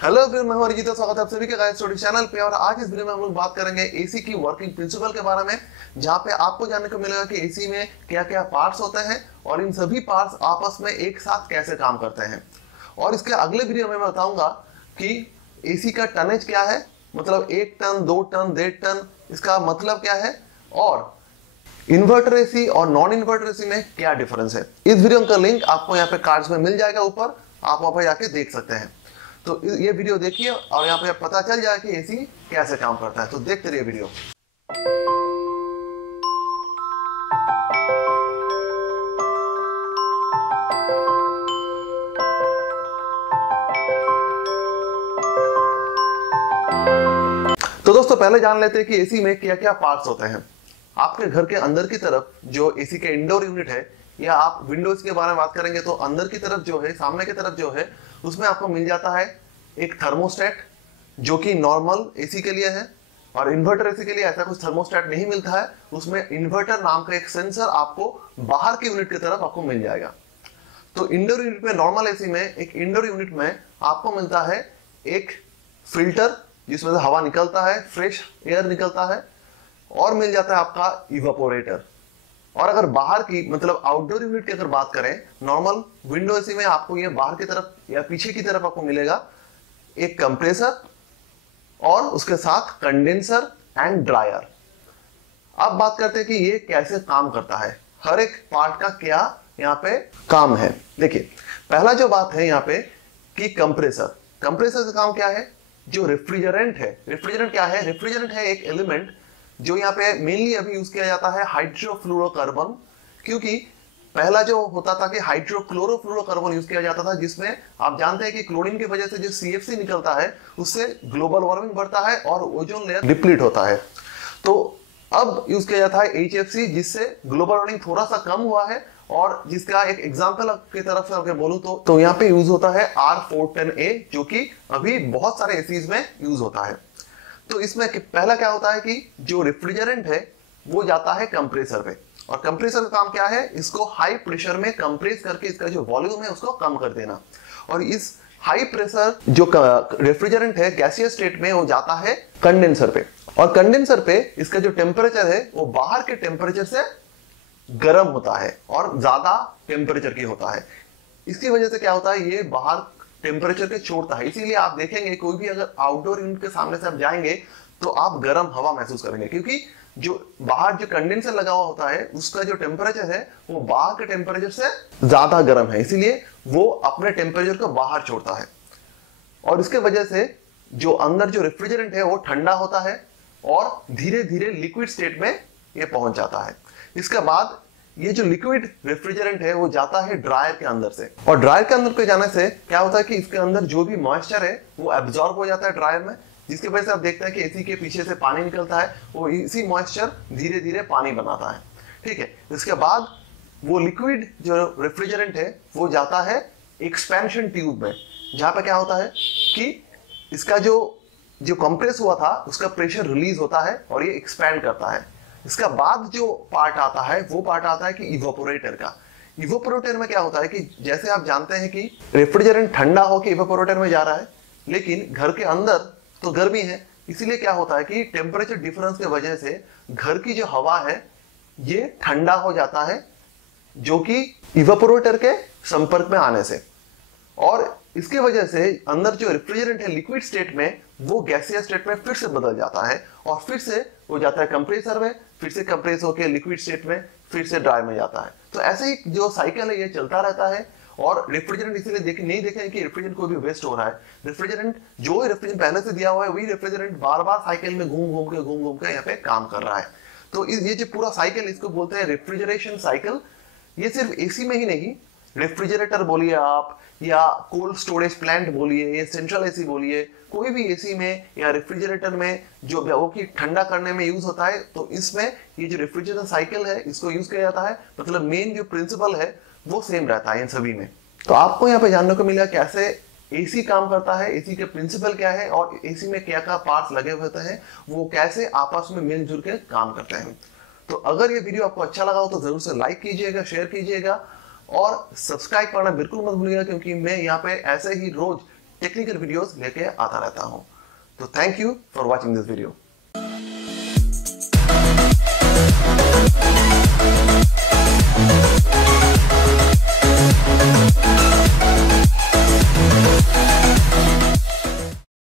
Hello everyone, मैं हूं अरिजीत। स्वागत है आप सभी के गाइस स्टडी चैनल पे। और आज इस वीडियो में हम लोग बात करेंगे एसी की वर्किंग प्रिंसिपल के बारे में, जहां पे आपको जानने को मिलेगा कि एसी में क्या क्या पार्ट्स होते हैं और इन सभी पार्ट्स आपस में एक साथ कैसे काम करते हैं। और इसके अगले वीडियो में मैं बताऊंगा कि एसी का टनेज क्या है, मतलब 1 टन 2 टन 1.5 टन, इसका मतलब क्या है, और इन्वर्टर एसी और नॉन इन्वर्टर एसी में क्या डिफरेंस है। इस वीडियो का लिंक आपको यहाँ पे कार्ड्स में मिल जाएगा, ऊपर आप वहां पर जाके देख सकते हैं। तो ये वीडियो देखिए और यहाँ पे पता चल जाए कि एसी कैसे काम करता है। तो देखते रहिए वीडियो। तो दोस्तों, पहले जान लेते हैं कि एसी में क्या क्या पार्ट्स होते हैं। आपके घर के अंदर की तरफ जो एसी का इंडोर यूनिट है, या आप विंडोज के बारे में बात करेंगे तो अंदर की तरफ जो है, सामने की तरफ जो है, उसमें आपको मिल जाता है एक थर्मोस्टेट, जो कि नॉर्मल एसी के लिए है। और इन्वर्टर एसी के लिए ऐसा कुछ थर्मोस्टेट नहीं मिलता है, उसमें इन्वर्टर नाम का एक सेंसर आपको बाहर के यूनिट की तरफ आपको मिल जाएगा। तो इंडोर यूनिट में, नॉर्मल एसी में, एक इंडोर यूनिट में आपको मिलता है एक फिल्टर जिसमें से हवा निकलता है, फ्रेश एयर निकलता है, और मिल जाता है आपका इवापोरेटर। और अगर बाहर की, मतलब आउटडोर यूनिट की अगर बात करें, नॉर्मल विंडो एसी में आपको ये बाहर की तरफ या पीछे की तरफ आपको मिलेगा एक कंप्रेसर और उसके साथ कंडेंसर एंड ड्रायर। अब बात करते हैं कि ये कैसे काम करता है, हर एक पार्ट का क्या यहाँ पे काम है। देखिए, पहला जो बात है यहाँ पे कि कंप्रेसर से काम क्या है, जो रेफ्रिजरेंट है। रेफ्रिजरेंट क्या है? रेफ्रिजरेंट है एक एलिमेंट जो यहाँ पे मेनली अभी यूज किया जाता है हाइड्रोफ्लोरोकार्बन, क्योंकि पहला जो होता था कि हाइड्रोक्लोरोफ्लोरोकार्बन यूज किया जाता था, जिसमें आप जानते हैं कि क्लोरीन की वजह से जो CFC निकलता है उससे ग्लोबल वार्मिंग बढ़ता है और ओजोन लेयर डिप्लीट होता है। तो अब यूज किया जाता है HFC, जिससे ग्लोबल वार्मिंग थोड़ा सा कम हुआ है। और जिसका एक एग्जांपल की तरफ से अगर बोलूं तो यहाँ पे यूज होता है R410A, जो कि अभी बहुत सारे एसीज में यूज होता है। तो इसमें पहला क्या होता है कि जो रेफ्रिजरेंट है वो जाता है कंप्रेसर पे, और कंप्रेसर का काम क्या है, इसको हाई प्रेशर में कंप्रेस करके इसका जो वॉल्यूम है उसको कम कर देना। और इस हाई प्रेशर जो रेफ्रिजरेंट है गैसियस स्टेट में, वो जाता है कंडेंसर पे, और कंडेंसर पे इसका जो टेम्परेचर है वो बाहर के टेम्परेचर से गर्म होता है और ज्यादा टेम्परेचर की होता है। इसकी वजह से क्या होता है, ये बाहर टेम्परेचर के छोड़ता है। इसीलिए आप देखेंगे कोई भी अगर आउटडोर यूनिट के सामने से आप जाएंगे तो आप गर्म हवा महसूस करेंगे, क्योंकि जो बाहर जो कंडेंसर लगा हुआ होता है उसका जो टेम्परेचर है वो बाहर के टेम्परेचर से ज्यादा गर्म है, इसीलिए वो अपने टेम्परेचर को बाहर छोड़ता है। और इसके वजह से जो अंदर जो रेफ्रिजरेंट है वो ठंडा होता है और धीरे धीरे लिक्विड स्टेट में ये पहुंच जाता है। इसके बाद ये जो लिक्विड रेफ्रिजरेंट है वो जाता है ड्रायर के अंदर से, और ड्रायर के अंदर पे जाने से क्या होता है कि इसके अंदर जो भी मॉइस्चर है वो एब्जॉर्ब हो जाता है ड्रायर में, जिसकी वजह से आप देखते हैं कि एसी के पीछे से पानी निकलता है, वो इसी मॉइस्चर धीरे धीरे पानी बनाता है। ठीक है, इसके बाद वो लिक्विड जो रेफ्रिजरेंट है वो जाता है एक्सपेंशन ट्यूब में, जहां पे क्या होता है कि इसका जो कंप्रेस हुआ था उसका प्रेशर रिलीज होता है और ये एक्सपैंड करता है। इसका बाद जो पार्ट आता है वो पार्ट आता है कि इवेपोरेटर का। इवेपोरेटर में क्या होता है कि जैसे आप जानते हैं कि रेफ्रिजरेंट ठंडा होकर इवेपोरेटर में जा रहा है, लेकिन घर के अंदर तो गर्मी है, इसीलिए क्या होता है कि टेम्परेचर डिफरेंस की वजह से घर की जो हवा है ये ठंडा हो जाता है, जो कि इवेपोरेटर के संपर्क में आने से। और इसकी वजह से अंदर जो रेफ्रिजरेंट है लिक्विड स्टेट में वो गैसियस स्टेट में फिर से बदल जाता है, और फिर से वो जाता है कंप्रेसर में, फिर से कंप्रेस होकर लिक्विड स्टेट में, फिर से ड्राई में जाता है। तो ऐसे ही जो साइकिल है ये चलता रहता है। और रेफ्रिजरेंट इसीलिए नहीं देखें कि रेफ्रिजरेंट कोई भी वेस्ट हो रहा है। रेफ्रिजरेंट जो रेफ्रिजरेंट पहले से दिया हुआ है वही रेफ्रिजरेंट बार बार साइकिल में घूम घूम के यहाँ पे काम कर रहा है। तो ये जो पूरा साइकिल, इसको बोलते हैं रेफ्रिजरेशन साइकिल। ये सिर्फ एसी में ही नहीं, रेफ्रिजरेटर बोलिए आप, या कोल्ड स्टोरेज प्लांट बोलिए, या सेंट्रल एसी बोलिए, कोई भी एसी में या रेफ्रिजरेटर में जो वो की ठंडा करने में यूज होता है, तो इसमें ये जो रेफ्रिजरेशन साइकिल है इसको यूज किया जाता है। मतलब मेन जो प्रिंसिपल है वो सेम रहता है इन सभी में। तो आपको यहाँ पे जानने को मिला कैसे एसी काम करता है, एसी के प्रिंसिपल क्या है, और एसी में क्या क्या पार्ट्स लगे हुए होते हैं, वो कैसे आपस में मिलजुल के काम करते हैं। तो अगर ये वीडियो आपको अच्छा लगा हो तो जरूर से लाइक कीजिएगा, शेयर कीजिएगा, और सब्सक्राइब करना बिल्कुल मत भूलिएगा, क्योंकि मैं यहाँ पे ऐसे ही रोज टेक्निकल वीडियोस लेके आता रहता हूं। तो thank you for watching this video.